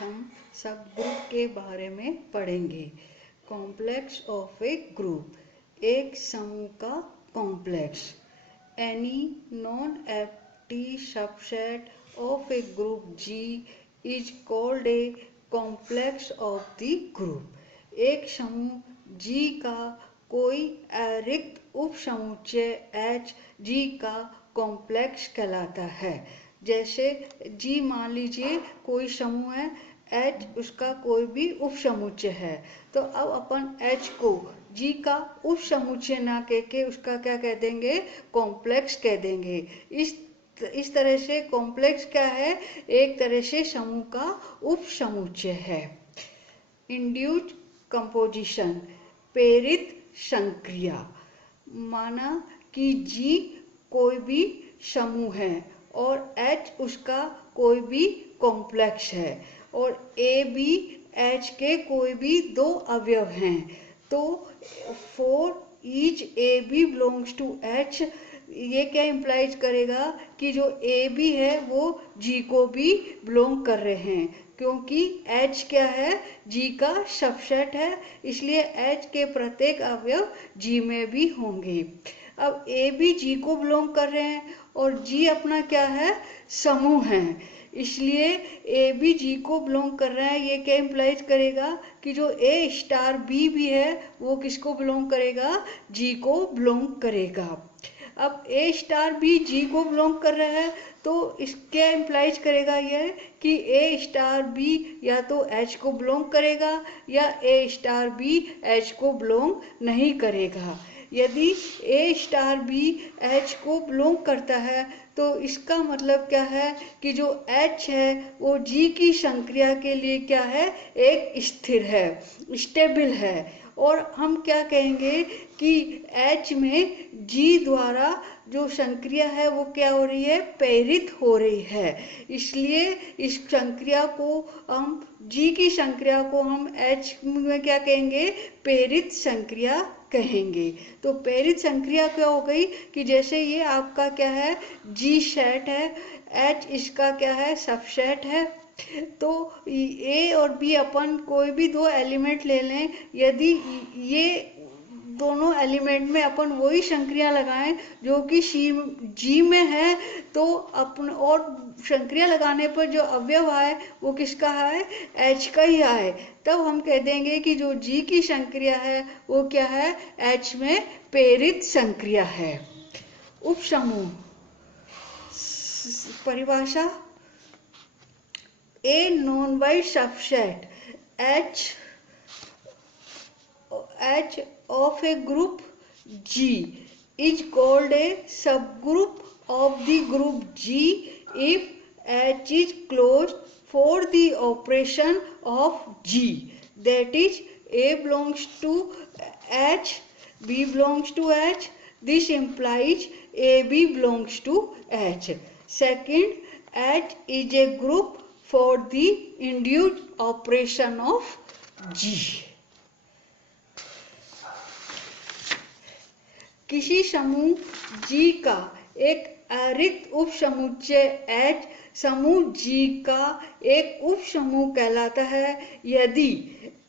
हम सब ग्रुप के बारे में पढ़ेंगे। कॉम्प्लेक्स ऑफ ए ग्रुप, एक समूह का complex. Any non empty subset of a group G is called a complex of the group. एक समूह जी का कोई अरिक्त उप समुच्चय एच जी का कॉम्प्लेक्स कहलाता है। जैसे जी मान लीजिए कोई समूह है, एच उसका कोई भी उप समुच्चय है, तो अब अपन एच को जी का उप समुच्चय ना कह के उसका क्या कह देंगे, कॉम्प्लेक्स कह देंगे। इस तरह से कॉम्प्लेक्स क्या है, एक तरह से समूह का उप समुच्चय है। इंड्यूस्ड कंपोजिशन, प्रेरित संक्रिया। माना कि जी कोई भी समूह है और H उसका कोई भी कॉम्प्लेक्स है और ए बी एच के कोई भी दो अवयव हैं, तो for each A B belongs to H, ये क्या इम्प्लाइज करेगा कि जो ए बी है वो जी को भी बिलोंग कर रहे हैं, क्योंकि H क्या है, जी का सबसेट है, इसलिए H के प्रत्येक अवयव जी में भी होंगे। अब ए भी जी को बिलोंग कर रहे हैं और जी अपना क्या है, समूह है, इसलिए ए भी जी को बिलोंग कर रहा है। ये क्या इम्प्लाइज करेगा कि जो ए स्टार बी भी है वो किसको बिलोंग करेगा, जी को बिलोंग करेगा। अब ए स्टार बी जी को बिलोंग कर रहा है, तो इसके इम्प्लाइज करेगा ये कि ए स्टार बी या तो एच को बिलोंग करेगा या ए स्टार बी एच को बिलोंग नहीं करेगा। यदि ए स्टार बी एच को बिलोंग करता है तो इसका मतलब क्या है कि जो एच है वो जी की संक्रिया के लिए क्या है, एक स्थिर है, स्टेबल है। और हम क्या कहेंगे कि एच में जी द्वारा जो संक्रिया है वो क्या हो रही है, प्रेरित हो रही है, इसलिए इस संक्रिया को हम जी की संक्रिया को हम एच में क्या कहेंगे, प्रेरित संक्रिया कहेंगे। तो प्रेरित संक्रिया क्या हो गई कि जैसे ये आपका क्या है, जी सेट है, एच इसका क्या है, सबसेट है, तो ए और बी अपन कोई भी दो एलिमेंट ले लें, यदि ये दोनों एलिमेंट में अपन वही संक्रिया लगाएं जो कि जी में है, तो अपन और संक्रिया लगाने पर जो अवयव आए वो किसका है, एच का ही आए, तब हम कह देंगे कि जो जी की संक्रिया है वो क्या है, एच में प्रेरित संक्रिया है। उपसमूह परिभाषा, a non void subset H of a group G is called a subgroup of the group G if H is closed for the operation of G. That is, A belongs to H, B belongs to H. This implies AB belongs to H. Second, H is a group for the induced operation of G. किसी समूह G का एक अरिक्त उप समुच्चय H समूह G का एक उप समूह कहलाता है यदि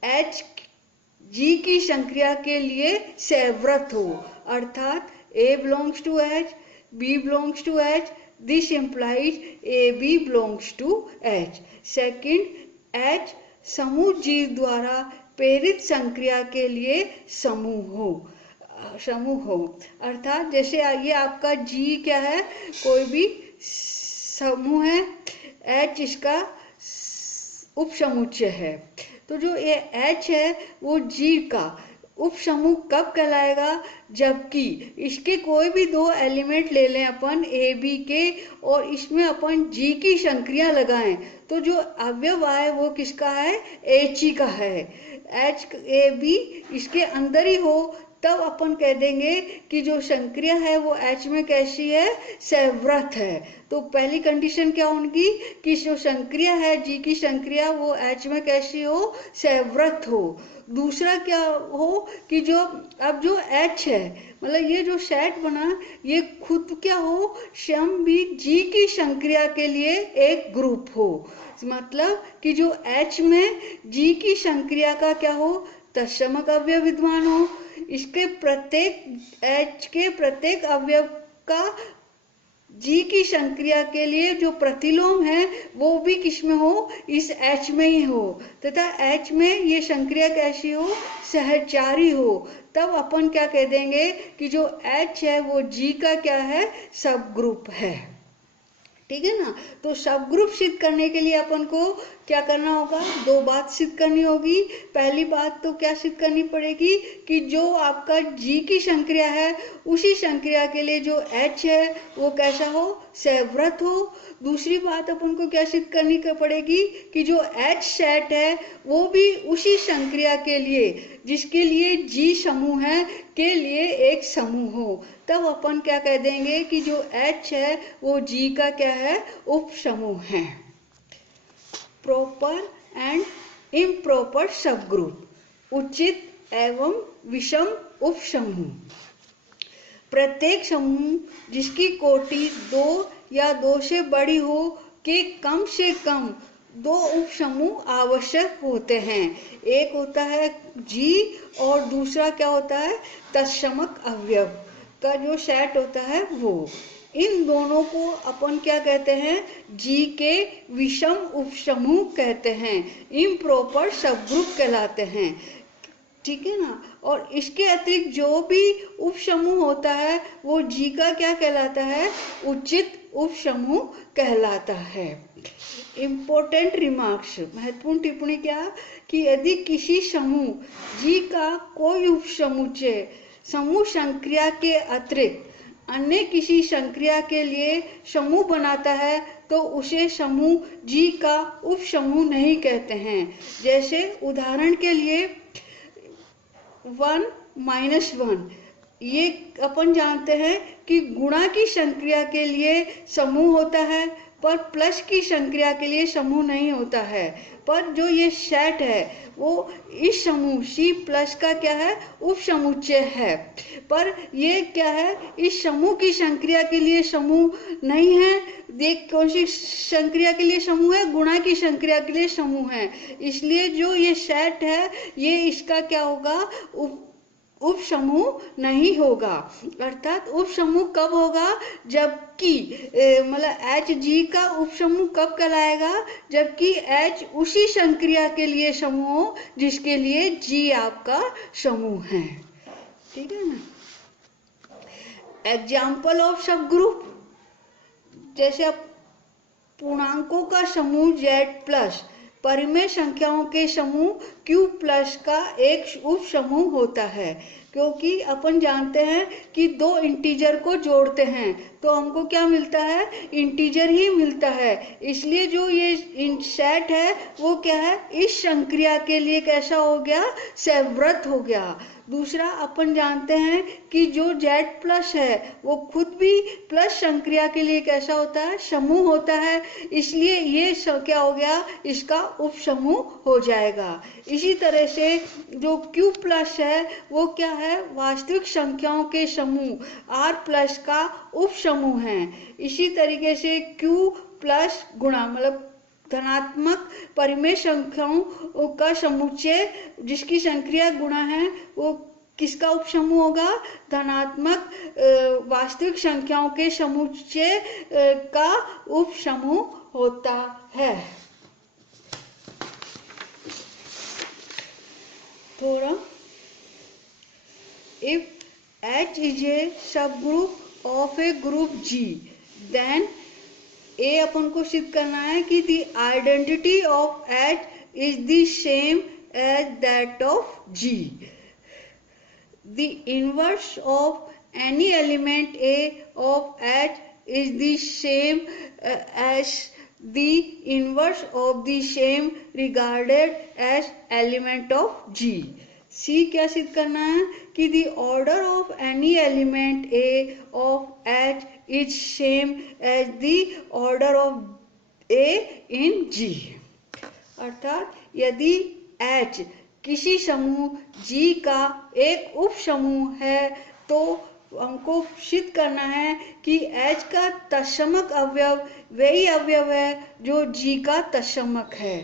H G की संक्रिया के लिए सेव्रत हो, अर्थात A belongs to H, B belongs to H. This implies AB belongs to H. Second, H समूह G द्वारा प्रेरित संक्रिया के लिए समूह हो, अर्थात जैसे ये आपका G क्या है, कोई भी समूह है, H इसका उप समुच्चय है, तो जो ये H है वो G का उप समूह कब कहलाएगा, जबकि इसके कोई भी दो एलिमेंट ले लें अपन ए बी के और इसमें अपन जी की संक्रिया लगाएं, तो जो अवयव आए वो किसका है, एच ई का है। एच ए बी इसके अंदर ही हो तब अपन कह देंगे कि जो संक्रिया है वो H में कैसी है, सैवृत है। तो पहली कंडीशन क्या होगी कि जो संक्रिया है G की संक्रिया वो H में कैसी हो, सैवृत हो। दूसरा क्या हो कि जो अब जो H है मतलब ये जो सेट बना ये खुद क्या हो, स्वयं भी G की संक्रिया के लिए एक ग्रुप हो। मतलब कि जो H में G की संक्रिया का क्या हो, तत्समक अवयव विद्यमान हो। इसके प्रत्येक H के प्रत्येक अवयव का G की संक्रिया के लिए जो प्रतिलोम है वो भी किसमें हो, इस H में ही हो, तथा H में ये संक्रिया कैसी हो, सहचारी हो। तब अपन क्या कह देंगे कि जो H है वो G का क्या है, सब ग्रुप है। ठीक है ना। तो सब ग्रुप सिद्ध करने के लिए अपन को क्या करना होगा, दो बात सिद्ध करनी होगी। पहली बात तो क्या सिद्ध करनी पड़ेगी कि जो आपका G की संक्रिया है उसी संक्रिया के लिए जो H है वो कैसा हो, सैवृत हो। दूसरी बात अपन को क्या सिद्ध करनी पड़ेगी कि जो H सेट है वो भी उसी संक्रिया के लिए जिसके लिए G समूह है के लिए एक समूह हो। तब अपन क्या कह देंगे कि जो H है वो G का क्या है, उप समूह है। प्रॉपर एंड इम्प्रॉपर सब ग्रुप, उचित एवं विषम उप समूह। प्रत्येक समूह जिसकी कोटि 2 या 2 से बड़ी हो के कम से कम 2 उप समूह आवश्यक होते हैं। एक होता है G और दूसरा क्या होता है, तत्समक अवयव का जो सेट होता है वो। इन दोनों को अपन क्या कहते हैं, G के विषम उपसमूह कहते हैं, इम्प्रॉपर सब ग्रुप कहलाते हैं। ठीक है ना। और इसके अतिरिक्त जो भी उपसमूह होता है वो G का क्या कहलाता है, उचित उपसमूह कहलाता है। इम्पोर्टेंट रिमार्क्स, महत्वपूर्ण टिप्पणी क्या कि यदि किसी समूह G का कोई उपसमुच्चय समूह संक्रिया के अतिरिक्त अन्य किसी संक्रिया के लिए समूह बनाता है तो उसे समूह G का उपसमूह नहीं कहते हैं। जैसे उदाहरण के लिए 1 - 1, ये अपन जानते हैं कि गुणा की संक्रिया के लिए समूह होता है पर प्लस की संक्रिया के लिए समूह नहीं होता है। पर जो ये सेट है वो इस समूह C प्लस का क्या है, उपसमुच्चय है। पर ये क्या है, इस समूह की संक्रिया के लिए समूह नहीं है। देख कौन सी संक्रिया के लिए समूह है, गुणा की संक्रिया के लिए समूह है। इसलिए जो ये सेट है ये इसका क्या होगा, उप समूह नहीं होगा। अर्थात उप समूह कब होगा, जबकि मतलब HG का उप समूह कब कहलाएगा, जबकि H उसी संक्रिया के लिए समूह हो जिसके लिए G आपका समूह है। ठीक है ना। एग्जाम्पल ऑफ सब ग्रुप, जैसे अब पूर्णांकों का समूह Z प्लस परिमेय संख्याओं के समूह Q प्लस का एक उप समूह होता है। क्योंकि अपन जानते हैं कि दो इंटीजर को जोड़ते हैं तो हमको क्या मिलता है, इंटीजर ही मिलता है। इसलिए जो ये सेट है वो क्या है, इस संक्रिया के लिए कैसा हो गया, सैवृत हो गया। दूसरा अपन जानते हैं कि जो Z प्लस है वो खुद भी प्लस संक्रिया के लिए कैसा होता है, समूह होता है। इसलिए ये क्या हो गया, इसका उप समूह हो जाएगा। इसी तरह से जो Q प्लस है वो क्या है, वास्तविक संख्याओं के समूह R प्लस का उप समूह है। इसी तरीके से Q प्लस गुणा मतलब धनात्मक परिमेय संख्याओं का समुच्चय जिसकी संक्रिया गुणा है वो किसका उपसमूह होगा, धनात्मक वास्तविक संख्याओं के समुच्चय का उपसमूह होता है। थोड़ा if H is a subgroup of a group G, then ए अपन को सिद्ध करना है कि the identity of H is the same as that of G. The inverse of any element A of H is the same as the inverse of the same regarded as element of G. सी क्या सिद्ध करना है कि the order of any element a of H is same as the order of a in G. अर्थात यदि H किसी समूह G का एक उप समूह है तो हमको सिद्ध करना है कि H का तत्समक अवयव वही अवयव है जो G का तत्समक है।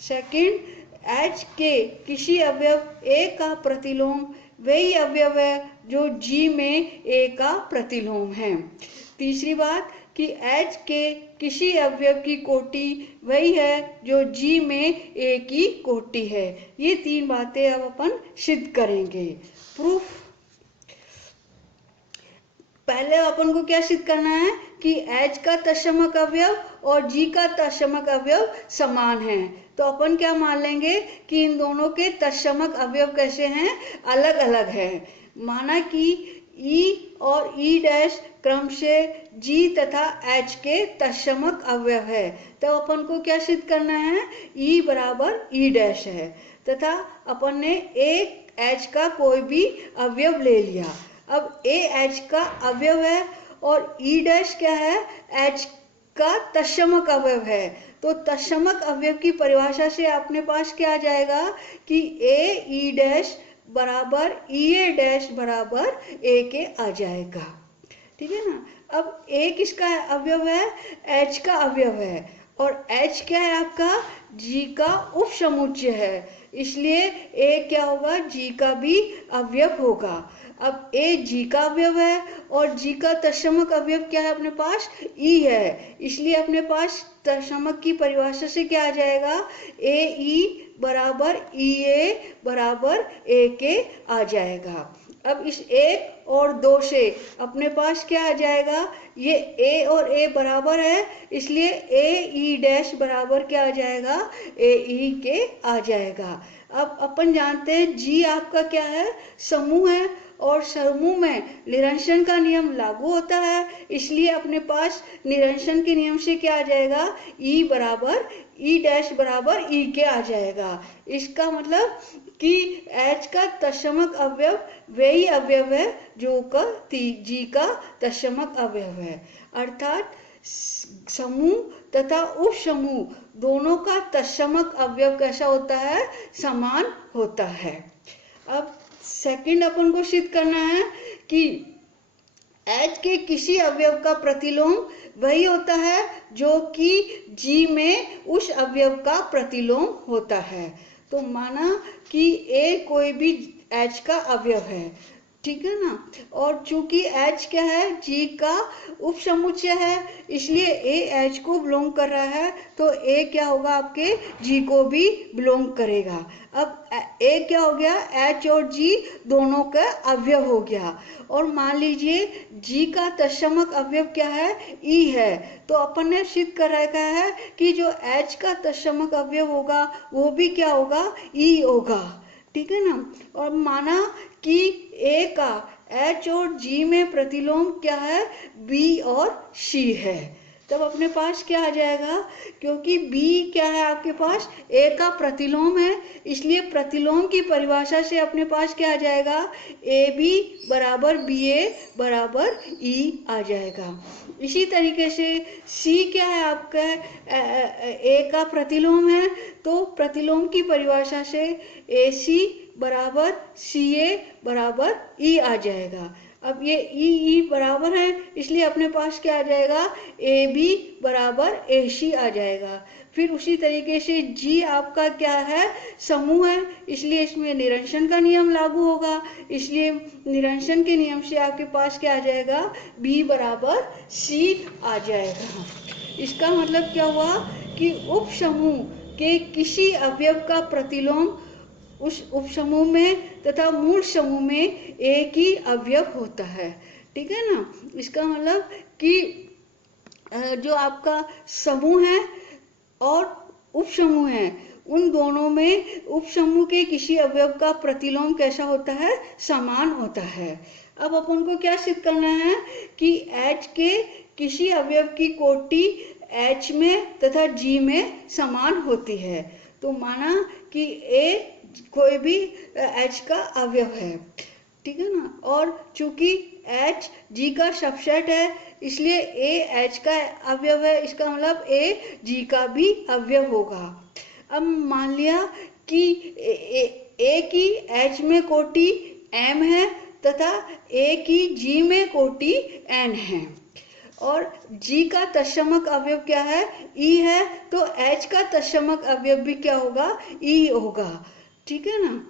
सेकंड, H के किसी अवयव A का प्रतिलोम वही अवयव है जो G में A का प्रतिलोम है। तीसरी बात कि H के किसी अवयव की कोटि वही है जो G में A की कोटि है। ये तीन बातें अब अपन सिद्ध करेंगे। प्रूफ, पहले अपन को क्या सिद्ध करना है कि H का तत्समक अवयव और G का तत्समक अवयव समान है। तो अपन क्या मान लेंगे कि इन दोनों के तत्समक अवयव कैसे हैं, अलग अलग हैं। माना कि E और E' क्रम से G तथा H के तत्समक अवयव है, तब अपन को क्या सिद्ध करना है, E बराबर E' है तथा अपन ने एक H का कोई भी अवयव ले लिया। अब A H का अवयव है और E' क्या है, H का तत्समक अवयव है। तो तत्समक अवयव की परिभाषा से अपने पास क्या आ जाएगा कि A E' बराबर EA' बराबर A के आ जाएगा। ठीक है ना। अब A किसका अवयव है, H का अवयव है और H क्या है आपका, G का उप समुच्चय है, इसलिए A क्या होगा, G का भी अवयव होगा। अब A G का अवयव है और G का तत्समक अवयव क्या है अपने पास, E है, इसलिए अपने पास तत्समक की परिभाषा से क्या आ जाएगा, AE बराबर EA बराबर A के आ जाएगा। अब इस 1 और 2 से अपने पास क्या आ जाएगा, ये A और A बराबर है, इसलिए AE' बराबर क्या आ जाएगा, AE के आ जाएगा। अब अपन जानते हैं G आपका क्या है, समूह है और समूह में निरंसन का नियम लागू होता है, इसलिए अपने पास निरंसन के नियम से क्या आ जाएगा, E बराबर E' बराबर E के आ जाएगा। इसका मतलब कि H का तत्समक अवयव वही अवयव है जो का G का तत्समक अवयव है। अर्थात समूह तथा उप समूह दोनों का तत्समक अवयव कैसा होता है, समान होता है। अब सेकंड अपन को सिद्ध करना है कि H के किसी अवयव का प्रतिलोम वही होता है जो कि G में उस अवयव का प्रतिलोम होता है। तो माना कि A कोई भी H का अवयव है, ठीक है ना, और चूंकि H क्या है, G का उप समुच्चय है, इसलिए A H को बिलोंग कर रहा है तो A क्या होगा आपके G को भी बिलोंग करेगा। अब A क्या हो गया, H और G दोनों का अवयव हो गया। और मान लीजिए G का तत्समक अवयव क्या है, E है, तो अपन ने सिद्ध कर रखा है कि जो H का तत्समक अवयव होगा वो भी क्या होगा, E होगा। ठीक है ना। और माना कि A का H और G में प्रतिलोम क्या है, B और C है, तब अपने पास क्या आ जाएगा, क्योंकि B क्या है आपके पास, A का प्रतिलोम है, इसलिए प्रतिलोम की परिभाषा से अपने पास क्या आ जाएगा, AB बराबर BA बराबर E आ जाएगा। इसी तरीके से C क्या है आपका, A का प्रतिलोम है, तो प्रतिलोम की परिभाषा से AC बराबर CA बराबर E आ जाएगा। अब ये E बराबर है, इसलिए अपने पास क्या आ जाएगा, AB बराबर AC आ जाएगा। फिर उसी तरीके से G आपका क्या है, समूह है, इसलिए इसमें निरंसन का नियम लागू होगा, इसलिए निरंसन के नियम से आपके पास क्या आ जाएगा, B बराबर C आ जाएगा। इसका मतलब क्या हुआ कि उप समूह के किसी अवयव का प्रतिलोम उस उप समूह में तथा मूल समूह में एक ही अवयव होता है। ठीक है ना। इसका मतलब कि जो आपका समूह है और उप समूह है, उन दोनों में उप समूह के किसी अवयव का प्रतिलोम कैसा होता है, समान होता है। अब अपन को क्या सिद्ध करना है कि H के किसी अवयव की कोटि H में तथा G में समान होती है। तो माना कि A कोई भी H का अवयव है, ठीक है ना। और चूंकि H G का सबसेट है इसलिए A H का अवयव है, इसका मतलब A G का भी अवयव होगा। अब मान लिया कि A की H में कोटि M है तथा A की G में कोटि N है और G का तत्समक अवयव क्या है, E है, तो H का तत्समक अवयव भी क्या होगा, E होगा, ठीक है ना।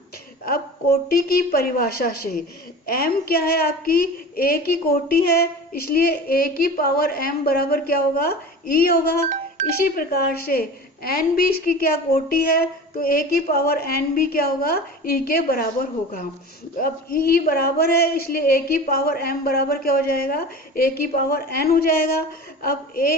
अब कोटि की परिभाषा से M क्या है, आपकी A की कोटि है इसलिए A की पावर M बराबर क्या होगा, E होगा। इसी प्रकार से N भी इसकी क्या कोटि है, तो A की पावर N भी क्या होगा, E के बराबर होगा। अब E बराबर है इसलिए A की पावर M बराबर क्या हो जाएगा, A की पावर N हो जाएगा। अब A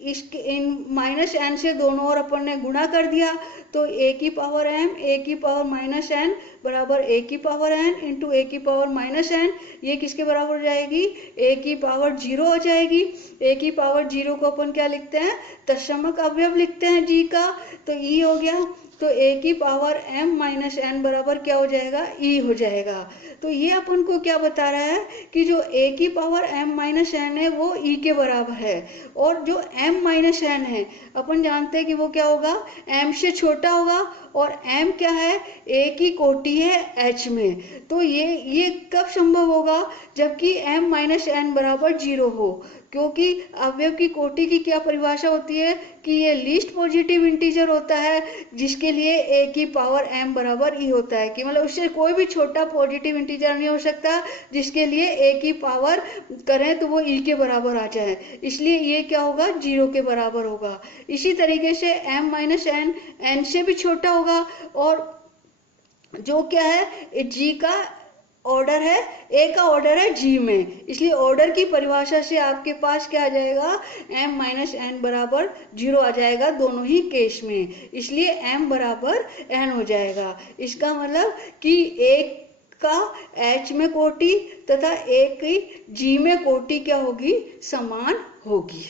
इसके इन माइनस एन से दोनों ओर अपन ने गुणा कर दिया तो A की पावर M A की पावर माइनस एन बराबर A की पावर n इंटू A की पावर माइनस एन, ये किसके बराबर हो जाएगी, A की पावर 0 हो जाएगी। A की पावर 0 को अपन क्या लिखते हैं, तत्समक अवयव लिखते हैं G का, तो E हो गया। तो A की पावर M माइनस एन बराबर क्या हो जाएगा, E हो जाएगा। तो ये अपन को क्या बता रहा है कि जो A की पावर M माइनस एन है वो E के बराबर है और जो M माइनस एन है अपन जानते हैं कि वो क्या होगा, M से छोटा होगा और M क्या है, A की कोटि है H में। तो ये कब संभव होगा, जबकि M माइनस एन बराबर 0 हो, क्योंकि अवयव की कोटि की क्या परिभाषा होती है कि ये लीस्ट पॉजिटिव इंटीजर होता है जिसके लिए A की पावर M बराबर E होता है, कि मतलब उससे कोई भी छोटा पॉजिटिव इंटीजर नहीं हो सकता जिसके लिए A की पावर करें तो वो E के बराबर आ जाए, इसलिए ये क्या होगा, 0 के बराबर होगा। इसी तरीके से M माइनस एन N से भी छोटा होगा और जो क्या है G का ऑर्डर है, A का ऑर्डर है G में, इसलिए ऑर्डर की परिभाषा से आपके पास क्या आ जाएगा, M माइनस एन बराबर 0 आ जाएगा दोनों ही केस में, इसलिए M बराबर N हो जाएगा। इसका मतलब कि A का H में कोटि तथा A की G में कोटि क्या होगी, समान होगी।